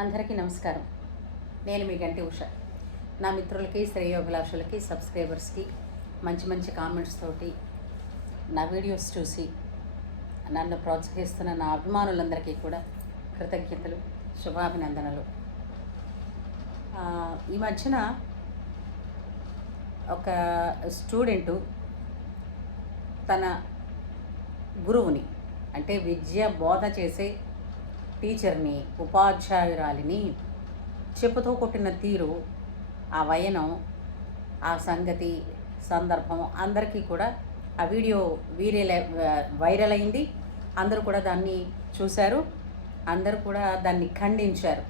అందరికీ నమస్కారం. నేను మీ గంటి ఉష. నా మిత్రులకి, శ్రేయోభిలాషులకి, సబ్స్క్రైబర్స్కి మంచి మంచి కామెంట్స్ తోటి నా వీడియోస్ చూసి నన్ను ప్రోత్సహిస్తున్న నా అభిమానులందరికీ కూడా కృతజ్ఞతలు, శుభాభినందనలు. ఈ మధ్యన ఒక స్టూడెంటు తన గురువుని, అంటే విద్య బోధ చేసే టీచర్ని, ఉపాధ్యాయురాలిని చెప్పుతో కొట్టిన తీరు, ఆ వయనం, ఆ సంగతి, సందర్భం అందరికీ కూడా ఆ వీడియో వైరల్ అయింది. అందరూ కూడా దాన్ని చూశారు, అందరూ కూడా దాన్ని ఖండించారు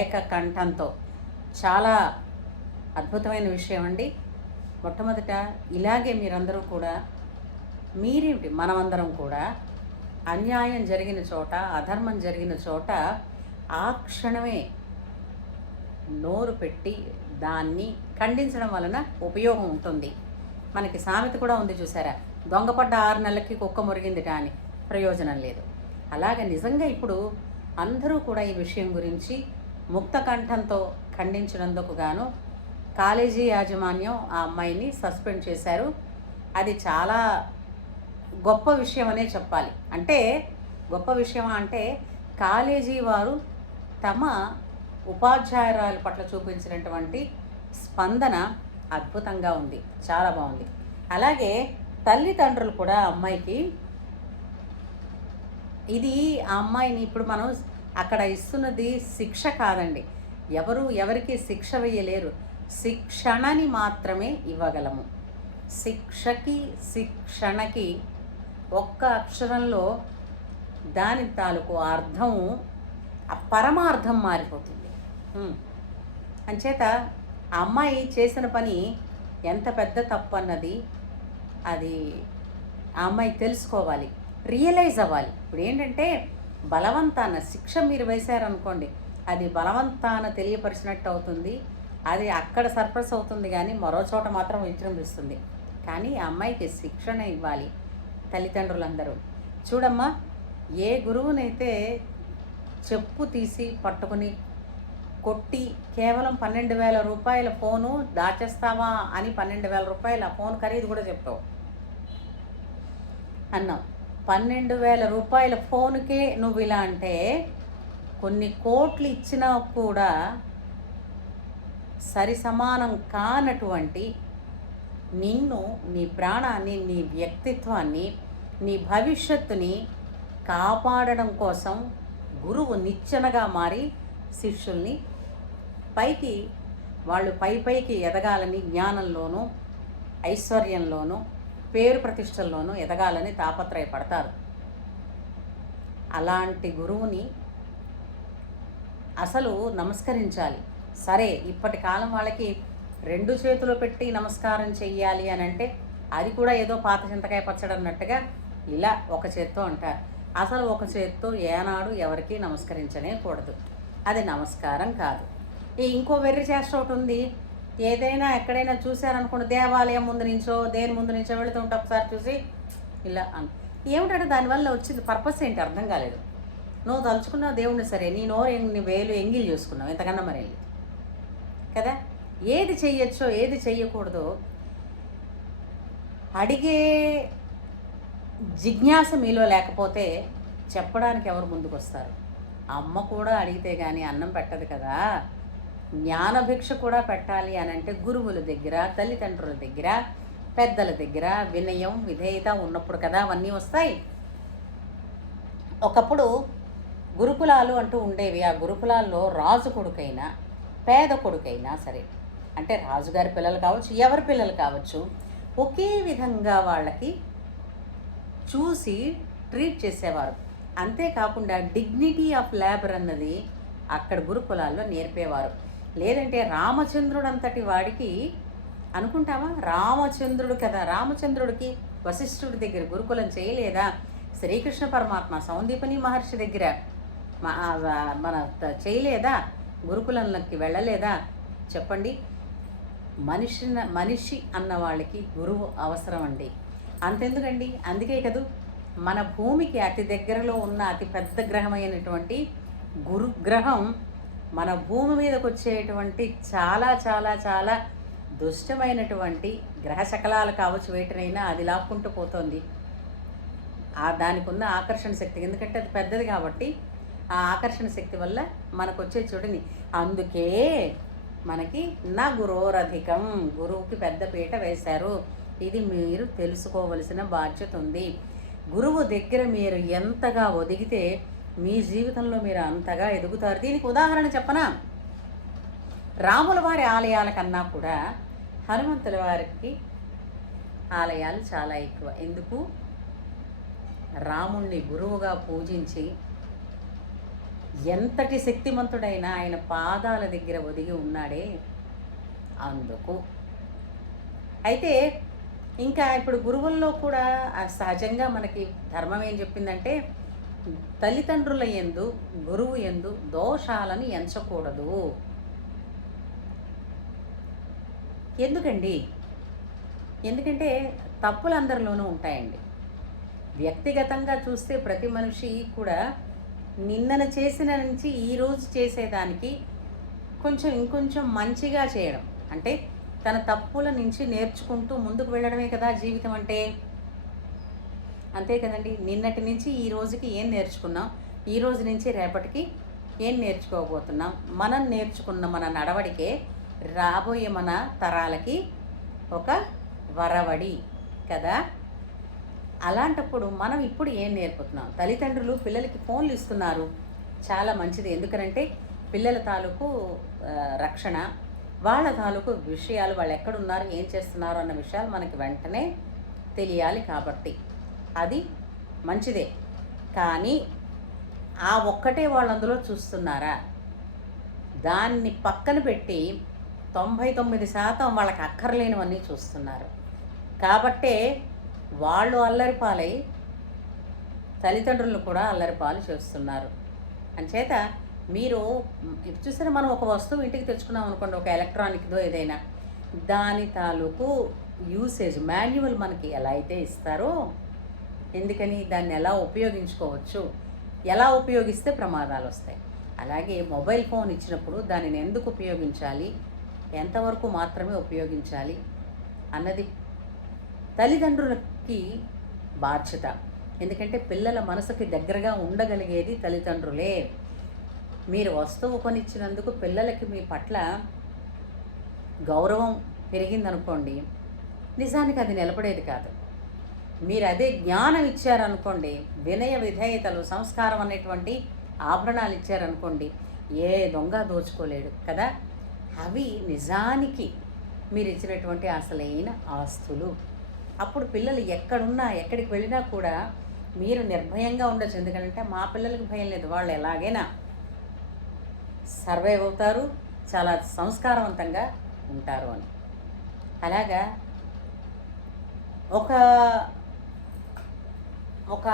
ఏకకంఠంతో. చాలా అద్భుతమైన విషయం అండి. మొట్టమొదట ఇలాగే మీరందరూ కూడా, మీరేమిటి మనమందరం కూడా అన్యాయం జరిగిన చోట, అధర్మం జరిగిన చోట ఆ క్షణమే నోరు పెట్టి దాన్ని ఖండించడం వలన ఉపయోగం ఉంటుంది. మనకి సామెత కూడా ఉంది చూసారా, దొంగపడ్డ 6 నెలలకి కుక్క మురిగిందిట అని. ప్రయోజనం లేదు. అలాగే నిజంగా ఇప్పుడు అందరూ కూడా ఈ విషయం గురించి ముక్త కంఠంతో ఖండించినందుకు గాను కాలేజీ యాజమాన్యం ఆ అమ్మాయిని సస్పెండ్ చేశారు. అది చాలా గొప్ప విషయం అనే చెప్పాలి. అంటే గొప్ప విషయమా అంటే, కాలేజీ వారు తమ ఉపాధ్యాయురాల పట్ల చూపించినటువంటి స్పందన అద్భుతంగా ఉంది, చాలా బాగుంది. అలాగే తల్లిదండ్రులు కూడా అమ్మాయికి, ఇది ఆ అమ్మాయిని ఇప్పుడు మనం అక్కడ ఇస్తున్నది శిక్ష కాదండి, ఎవరికి శిక్ష వేయలేరు, శిక్షణని మాత్రమే ఇవ్వగలము. శిక్షణకి ఒక్క అక్షరంలో దాని తాలూకు అర్థం, ఆ పరమార్థం మారిపోతుంది. అంచేత ఆ అమ్మాయి చేసిన పని ఎంత పెద్ద తప్పు అన్నది అది ఆ అమ్మాయి తెలుసుకోవాలి, రియలైజ్ అవ్వాలి. ఇప్పుడు ఏంటంటే, బలవంతాన శిక్ష మీరు వేశారనుకోండి, అది బలవంతాన తెలియపరిచినట్టు అవుతుంది. అది అక్కడ సర్ప్రైజ్ అవుతుంది, కానీ మరో చోట మాత్రం విజృంభిస్తుంది. కానీ ఆ అమ్మాయికి శిక్షణ ఇవ్వాలి తల్లిదండ్రులందరూ. చూడమ్మా, ఏ గురువునైతే చెప్పు తీసి పట్టుకుని కొట్టి కేవలం 12,000 రూపాయల ఫోను దాచేస్తావా అని 12,000 రూపాయల ఫోన్ ఖరీదు కూడా చెప్తావు అన్నావు. 12,000 రూపాయల ఫోన్కే నువ్వు ఇలా అంటే, కొన్ని కోట్లు ఇచ్చినా కూడా సరి సమానం కానటువంటి నిన్ను, నీ ప్రాణాన్ని, నీ వ్యక్తిత్వాన్ని, నీ భవిష్యత్తుని కాపాడడం కోసం గురువు నిచ్చెనగా మారి శిష్యుల్ని పైకి, వాళ్ళు పైకి ఎదగాలని, జ్ఞానంలోనూ ఐశ్వర్యంలోనూ పేరు ప్రతిష్టల్లోనూ ఎదగాలని తాపత్రయపడతారు. అలాంటి గురువుని అసలు నమస్కరించాలి. సరే, ఇప్పటి కాలం వాళ్ళకి 2 చేతులు పెట్టి నమస్కారం చెయ్యాలి అని అంటే, అది కూడా ఏదో పాత చింతకాయ పచ్చడి అన్నట్టుగా ఇలా ఒక చేత్తో అంటారు. అసలు ఒక చేత్తో ఏనాడు ఎవరికి నమస్కరించనే కూడదు. అది నమస్కారం కాదు. ఇంకో వెర్రి చేష్ట ఒకటి ఉంది. ఏదైనా ఎక్కడైనా చూశారనుకోండి, దేవాలయం ముందు నుంచో దేని ముందు నుంచో వెళుతుంటే ఒకసారి చూసి ఇలా ఏమిటంటే దానివల్ల వచ్చింది పర్పస్ ఏంటి అర్థం కాలేదు. నువ్వు తలుచుకున్నావు దేవుణ్ణి, సరే, నీ నోరు వేలు ఎంగిల్ చేసుకున్నావు, ఎంతకన్నా మరి కదా. ఏది చెయ్యొచ్చో ఏది చెయ్యకూడదో అడిగే జిజ్ఞాస మీలో లేకపోతే చెప్పడానికి ఎవరు ముందుకు వస్తారు? అమ్మ కూడా అడిగితే కానీ అన్నం పెట్టదు కదా. జ్ఞానభిక్ష కూడా పెట్టాలి అని అంటే గురువుల దగ్గర, తల్లిదండ్రుల దగ్గర, పెద్దల దగ్గర వినయం, విధేయత ఉన్నప్పుడు కదా అవన్నీ వస్తాయి. ఒకప్పుడు గురుకులాలు అంటూ ఉండేవి. ఆ గురుకులాల్లో రాజు కొడుకైనా పేద కొడుకైనా సరే, అంటే రాజుగారి పిల్లలు కావచ్చు, ఎవరి పిల్లలు కావచ్చు, ఒకే విధంగా వాళ్ళకి చూసి ట్రీట్ చేసేవారు. అంతేకాకుండా డిగ్నిటీ ఆఫ్ లేబర్ అన్నది అక్కడ గురుకులాల్లో నేర్పేవారు. లేదంటే రామచంద్రుడు అంతటి వాడికి అనుకుంటావా, రామచంద్రుడు కదా, రామచంద్రుడికి వశిష్ఠుడి దగ్గర గురుకులం చేయలేదా? శ్రీకృష్ణ పరమాత్మ సౌందీపని మహర్షి దగ్గర మన చేయలేదా? గురుకులంలోకి వెళ్ళలేదా? చెప్పండి. మనిషి అన్న వాళ్ళకి గురువు అవసరం అండి. అంతెందుకండి, అందుకే కదూ మన భూమికి అతి దగ్గరలో ఉన్న అతి పెద్ద గ్రహమైనటువంటి గురుగ్రహం మన భూమి మీదకి వచ్చేటువంటి చాలా చాలా చాలా దుష్టమైనటువంటి గ్రహ శకలాలు కావచ్చు, వేటినైనా అది లాక్కుంటూ పోతుంది. దానికి ఉన్న ఆకర్షణ శక్తి, ఎందుకంటే అది పెద్దది కాబట్టి ఆ ఆకర్షణ శక్తి వల్ల మనకు వచ్చే చూడని. అందుకే మనకి నా గురోరధికం, గురువుకి పెద్ద పీట వేశారు. ఇది మీరు తెలుసుకోవలసిన బాధ్యత ఉంది. గురువు దగ్గర మీరు ఎంతగా ఒదిగితే మీ జీవితంలో మీరు అంతగా ఎదుగుతారు. దీనికి ఉదాహరణ చెప్పనా? రాముల వారి ఆలయాల కన్నా కూడా హనుమంతుల వారికి ఆలయాలు చాలా ఎక్కువ. ఎందుకు? రాముణ్ణి గురువుగా పూజించి ఎంతటి శక్తిమంతుడైనా ఆయన పాదాల దగ్గర ఒదిగి ఉన్నాడే అందుకు. అయితే ఇంకా ఇప్పుడు గురువుల్లో కూడా సహజంగా మనకి ధర్మం ఏం చెప్పిందంటే, తల్లిదండ్రుల యందు గురువు యందు దోషాలను ఎంచకూడదు. ఎందుకండి? ఎందుకంటే తప్పులు అందరిలోనూ ఉంటాయండి. వ్యక్తిగతంగా చూస్తే ప్రతి మనిషి కూడా నిన్నన చేసిన నుంచి ఈరోజు చేసేదానికి ఇంకొంచెం మంచిగా చేయడం, అంటే తన తప్పుల నుంచి నేర్చుకుంటూ ముందుకు వెళ్ళడమే కదా జీవితం అంటే. అంతే కదండి. నిన్నటి నుంచి ఈ రోజుకి ఏం నేర్చుకున్నాం, ఈ రోజు నుంచి రేపటికి ఏం నేర్చుకోబోతున్నాం. మనం నేర్చుకున్న మన నడవడికే రాబోయే మన తరాలకి ఒక వరవడి కదా. అలాంటప్పుడు మనం ఇప్పుడు ఏం నేర్పుతున్నాం? తల్లిదండ్రులు పిల్లలకి ఫోన్లు ఇస్తున్నారు, చాలా మంచిది. ఎందుకనంటే పిల్లల తాలూకు రక్షణ, వాళ్ళ తాలూకు విషయాలు, వాళ్ళు ఎక్కడున్నారు, ఏం చేస్తున్నారు అన్న విషయాలు మనకి వెంటనే తెలియాలి. కాబట్టి అది మంచిదే. కానీ ఆ ఒక్కటే వాళ్ళు అందులో చూస్తున్నారా? దాన్ని పక్కన పెట్టి 99% వాళ్ళకి అక్కర్లేనివన్నీ చూస్తున్నారు. కాబట్టే వాళ్ళు అల్లరిపాలై తల్లిదండ్రులను కూడా అల్లరిపాలు చేస్తున్నారు. అంచేత మీరు చూసిన మనం ఒక వస్తువు ఇంటికి తెచ్చుకున్నాం అనుకోండి, ఒక ఎలక్ట్రానిక్దో ఏదైనా, దాని తాలూకు యూసేజ్ మాన్యువల్ మనకి ఎలా అయితే ఇస్తారో, ఎందుకని దాన్ని ఎలా ఉపయోగించుకోవచ్చు, ఎలా ఉపయోగిస్తే ప్రమాదాలు వస్తాయి, అలాగే మొబైల్ ఫోన్ ఇచ్చినప్పుడు దానిని ఎందుకు ఉపయోగించాలి, ఎంతవరకు మాత్రమే ఉపయోగించాలి అన్నది తల్లిదండ్రులకి బాధ్యత. ఎందుకంటే పిల్లల మనసుకి దగ్గరగా ఉండగలిగేది తల్లిదండ్రులే. మీరు వస్తువు కొనిచ్చినందుకు పిల్లలకి మీ పట్ల గౌరవం పెరిగిందనుకోండి, నిజానికి అది నిలబడేది కాదు. మీరు అదే జ్ఞానం ఇచ్చారనుకోండి, వినయ విధేయతలు, సంస్కారం అనేటువంటి ఆభరణాలు ఇచ్చారనుకోండి, ఏ దొంగ దోచుకోలేడు కదా. అవి నిజానికి మీరు ఇచ్చినటువంటి అసలైన ఆస్తులు. అప్పుడు పిల్లలు ఎక్కడున్నా ఎక్కడికి వెళ్ళినా కూడా మీరు నిర్భయంగా ఉండొచ్చు. ఎందుకంటే మా పిల్లలకి భయం లేదు, వాళ్ళు ఎలాగైనా సర్వైవ్ అవుతారు, చాలా సంస్కారవంతంగా ఉంటారు అని. అలాగా ఒక ఒక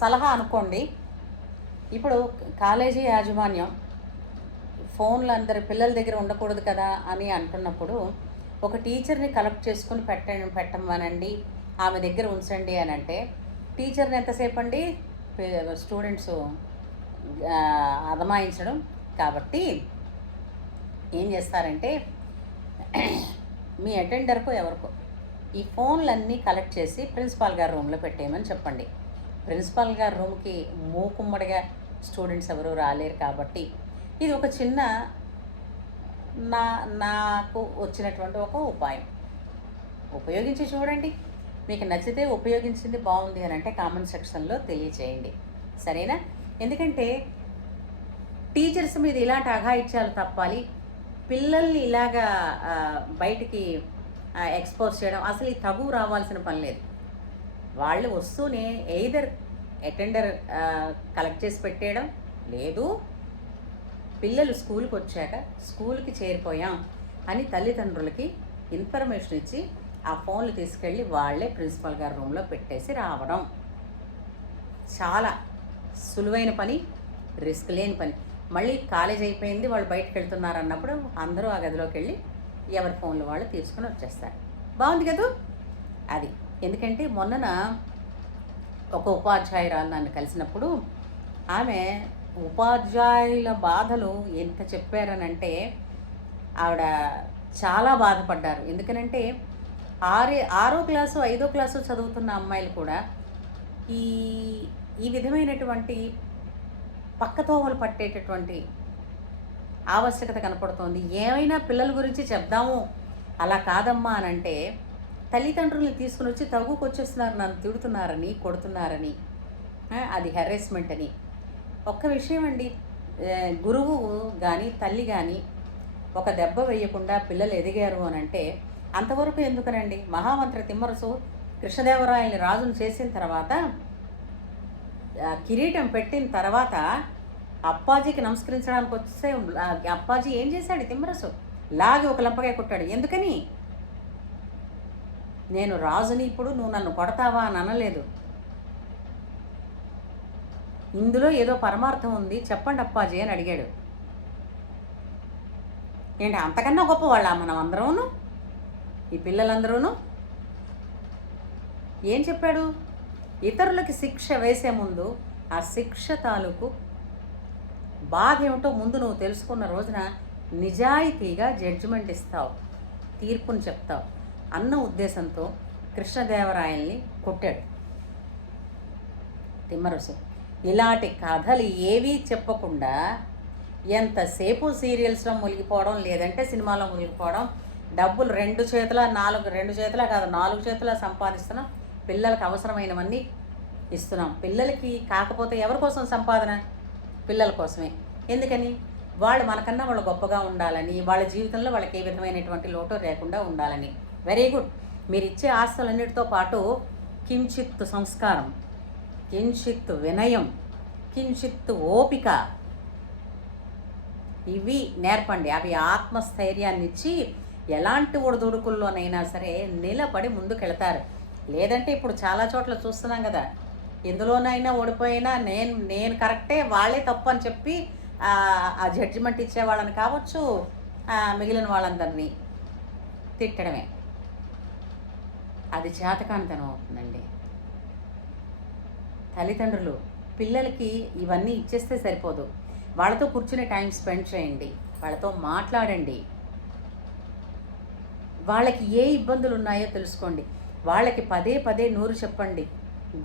సలహా అనుకోండి. ఇప్పుడు కాలేజీ యాజమాన్యం ఫోన్లు అందరి పిల్లల దగ్గర ఉండకూడదు కదా అని అంటున్నప్పుడు, ఒక టీచర్ని కలెక్ట్ చేసుకుని పెట్టమనండి, ఆమె దగ్గర ఉంచండి అని అంటే, టీచర్ని ఎంతసేపు అండి స్టూడెంట్స్ అదమాయించడం. కాబట్టి ఏం చేస్తారంటే, మీ అటెండర్కో ఎవరికో ఈ ఫోన్లన్నీ కలెక్ట్ చేసి ప్రిన్సిపాల్ గారి రూమ్లో పెట్టేయమని చెప్పండి. ప్రిన్సిపాల్ గారి రూమ్కి మూకుమ్మడిగా స్టూడెంట్స్ ఎవరు రాలేరు. కాబట్టి ఇది ఒక చిన్న నాకు వచ్చినటువంటి ఒక ఉపాయం. ఉపయోగించి చూడండి. మీకు నచ్చితే ఉపయోగించింది బాగుంది అని అంటే కామెంట్ సెక్షన్లో తెలియచేయండి, సరేనా? ఎందుకంటే టీచర్స్ మీద ఇలాంటి అఘాయిత్యాలు తప్పాలి, పిల్లల్ని ఇలాగా బయటికి ఎక్స్పోజ్ చేయడం అసలు ఈ తగు రావాల్సిన పని లేదు. వాళ్ళు వస్తూనే ఎయిదర్ అటెండర్ కలెక్ట్ చేసి పెట్టేయడం, లేదు పిల్లలు స్కూల్కి వచ్చాక స్కూల్కి చేరిపోయాం అని తల్లిదండ్రులకి ఇన్ఫర్మేషన్ ఇచ్చి ఆ ఫోన్లు తీసుకెళ్ళి వాళ్ళే ప్రిన్సిపల్ గారి రూమ్లో పెట్టేసి రావడం. చాలా సులువైన పని, రిస్క్ లేని పని. మళ్ళీ కాలేజ్ అయిపోయింది, వాళ్ళు బయటకు వెళ్తున్నారు అన్నప్పుడు అందరూ ఆ గదిలోకి వెళ్ళి ఎవరి ఫోన్లు వాళ్ళు తీసుకుని వచ్చేస్తారు. బాగుంది కదా అది. ఎందుకంటే మొన్నన ఒక ఉపాధ్యాయురాలు నన్ను కలిసినప్పుడు ఆమె ఉపాధ్యాయుల బాధలు ఎంత చెప్పారనంటే ఆవిడ చాలా బాధపడ్డారు. ఎందుకనంటే ఆరో క్లాసు 5వ క్లాసు చదువుతున్న అమ్మాయిలు కూడా ఈ ఈ విధమైనటువంటి పక్కతోవలు పట్టేటటువంటి ఆవశ్యకత కనపడుతోంది. ఏమైనా పిల్లల గురించి చెప్దాము, అలా కాదమ్మా అని అంటే తల్లిదండ్రుల్ని తీసుకుని వచ్చి తగుకొచ్చేస్తున్నారు, నన్ను తిడుతున్నారని, కొడుతున్నారని, అది హెరాస్మెంట్ అని. ఒక్క విషయం అండి, గురువు కానీ తల్లి కానీ ఒక దెబ్బ వేయకుండా పిల్లలు ఎదిగారు అని అంటే అంతవరకు ఎందుకనండి. మహామంత్రి తిమ్మరసు కృష్ణదేవరాయల్ని రాజును చేసిన తర్వాత, కిరీటం పెట్టిన తర్వాత అప్పాజీకి నమస్కరించడానికి వస్తే అప్పాజీ ఏం చేశాడు? తిమ్మరసు లాగి ఒక లంపకాయ కొట్టాడు. ఎందుకని? నేను రాజుని, ఇప్పుడు నువ్వు నన్ను కొడతావా అని అనలేదు. ఇందులో ఏదో పరమార్థం ఉంది, చెప్పండి అప్పాజీ అని అడిగాడు. ఏంటి అంతకన్నా గొప్పవాళ్ళ మనం అందరూను, ఈ పిల్లలందరూను? ఏం చెప్పాడు? ఇతరులకి శిక్ష వేసే ముందు ఆ శిక్ష తాలూకు బాధ ఏమిటో ముందు నువ్వు తెలుసుకున్న రోజున నిజాయితీగా జడ్జిమెంట్ ఇస్తావు, తీర్పుని చెప్తావు అన్న ఉద్దేశంతో కృష్ణదేవరాయల్ని కొట్టాడు తిమ్మరసు. ఇలాంటి కథలు ఏవీ చెప్పకుండా ఎంతసేపు సీరియల్స్లో మునిగిపోవడం, లేదంటే సినిమాలో మునిగిపోవడం, డబ్బులు రెండు చేతుల కాదు 4 చేతుల సంపాదిస్తున్నాం, పిల్లలకు అవసరమైనవన్నీ ఇస్తున్నాం. పిల్లలకి కాకపోతే ఎవరి కోసం సంపాదన? పిల్లల కోసమే. ఎందుకని? వాళ్ళు మనకన్నా వాళ్ళు గొప్పగా ఉండాలని, వాళ్ళ జీవితంలో వాళ్ళకి ఏ విధమైనటువంటి లోటు లేకుండా ఉండాలని. Very good. మీరు ఇచ్చే ఆస్తులన్నిటితో పాటు కించిత్ సంస్కారం, కించిత్ వినయం, కించిత్ ఓపిక, ఇవి నేర్పండి. అవి ఆత్మస్థైర్యాన్ని ఇచ్చి ఎలాంటి ఒడిదుడుకుల్లోనైనా సరే నిలబడి ముందుకెళ్తారు. లేదంటే ఇప్పుడు చాలా చోట్ల చూస్తున్నాం కదా, ఎందులోనైనా ఓడిపోయినా నేను కరెక్టే, వాళ్ళే తప్పు అని చెప్పి ఆ జడ్జిమెంట్ ఇచ్చేవాళ్ళని కావచ్చు, మిగిలిన వాళ్ళందరినీ తిట్టడమే. అది చేతకానితనం అవుతుందండి. తల్లిదండ్రులు పిల్లలకి ఇవన్నీ ఇచ్చేస్తే సరిపోదు, వాళ్ళతో కూర్చుని టైం స్పెండ్ చేయండి, వాళ్ళతో మాట్లాడండి, వాళ్ళకి ఏ ఇబ్బందులు ఉన్నాయో తెలుసుకోండి, వాళ్ళకి పదే నూరు చెప్పండి.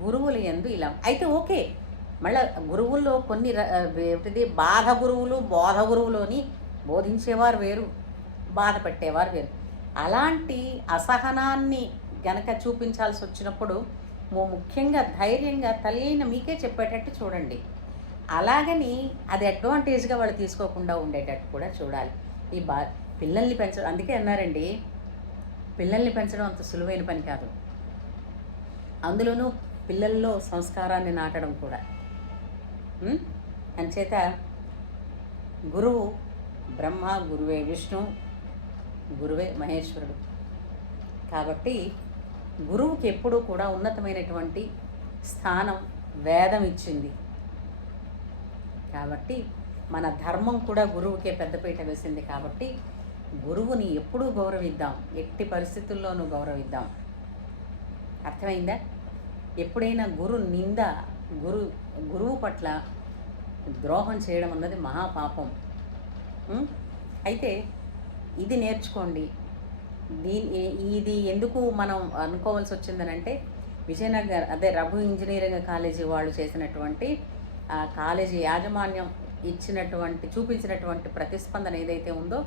గురువులు యందు ఇలా అయితే ఓకే. మళ్ళీ గురువుల్లో కొన్ని ఏమిటిది, బాధ గురువులు, బోధ గురువులోని బోధించేవారు వేరు, బాధ పెట్టేవారు వేరు. అలాంటి అసహనాన్ని గనక చూపించాల్సి వచ్చినప్పుడు ముఖ్యంగా ధైర్యంగా తల్లి అయిన మీకే చెప్పేటట్టు చూడండి. అలాగని అది అడ్వాంటేజ్గా వాళ్ళు తీసుకోకుండా ఉండేటట్టు కూడా చూడాలి. ఈ పిల్లల్ని పెంచడం, అందుకే అన్నారండి, పిల్లల్ని పెంచడం అంత సులువైన పని కాదు. అందులోనూ పిల్లల్లో సంస్కారాన్ని నాటడం కూడా. అంచేత గురువు బ్రహ్మ, గురువే విష్ణు, గురువే మహేశ్వరుడు. కాబట్టి గురువుకి ఎప్పుడూ కూడా ఉన్నతమైనటువంటి స్థానం వేదం ఇచ్చింది. కాబట్టి మన ధర్మం కూడా గురువుకే పెద్దపీట వేసింది. కాబట్టి గురువుని ఎప్పుడూ గౌరవిద్దాం, ఎట్టి పరిస్థితుల్లోనూ గౌరవిద్దాం. అర్థమైందా? ఎప్పుడైనా గురువు పట్ల ద్రోహం చేయడం అన్నది మహాపాపం. అయితే ఇది నేర్చుకోండి. ఇది ఎందుకు మనం అనుకోవాల్సి వచ్చిందనంటే, విజయనగర్ రఘు ఇంజనీరింగ్ కాలేజీ వాళ్ళు చేసినటువంటి కాలేజీ యాజమాన్యం చూపించినటువంటి ప్రతిస్పందన ఏదైతే ఉందో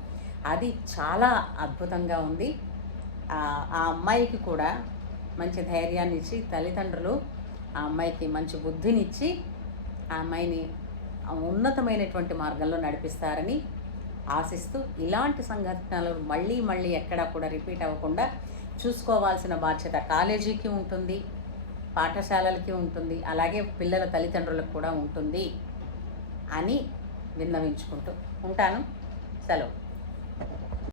అది చాలా అద్భుతంగా ఉంది. ఆ అమ్మాయికి కూడా మంచి ధైర్యాన్ని ఇచ్చి, తల్లిదండ్రులు ఆ అమ్మాయికి మంచి బుద్ధినిచ్చి ఆ అమ్మాయిని ఉన్నతమైనటువంటి మార్గంలో నడిపిస్తారని ఆశిస్తూ, ఇలాంటి సంఘటనలు మళ్ళీ ఎక్కడా కూడా రిపీట్ అవ్వకుండా చూసుకోవాల్సిన బాధ్యత కాలేజీకి ఉంటుంది, పాఠశాలలకి ఉంటుంది, అలాగే పిల్లల తల్లిదండ్రులకు కూడా ఉంటుంది అని విన్నవించుకుంటూ ఉంటాను. సెలవు.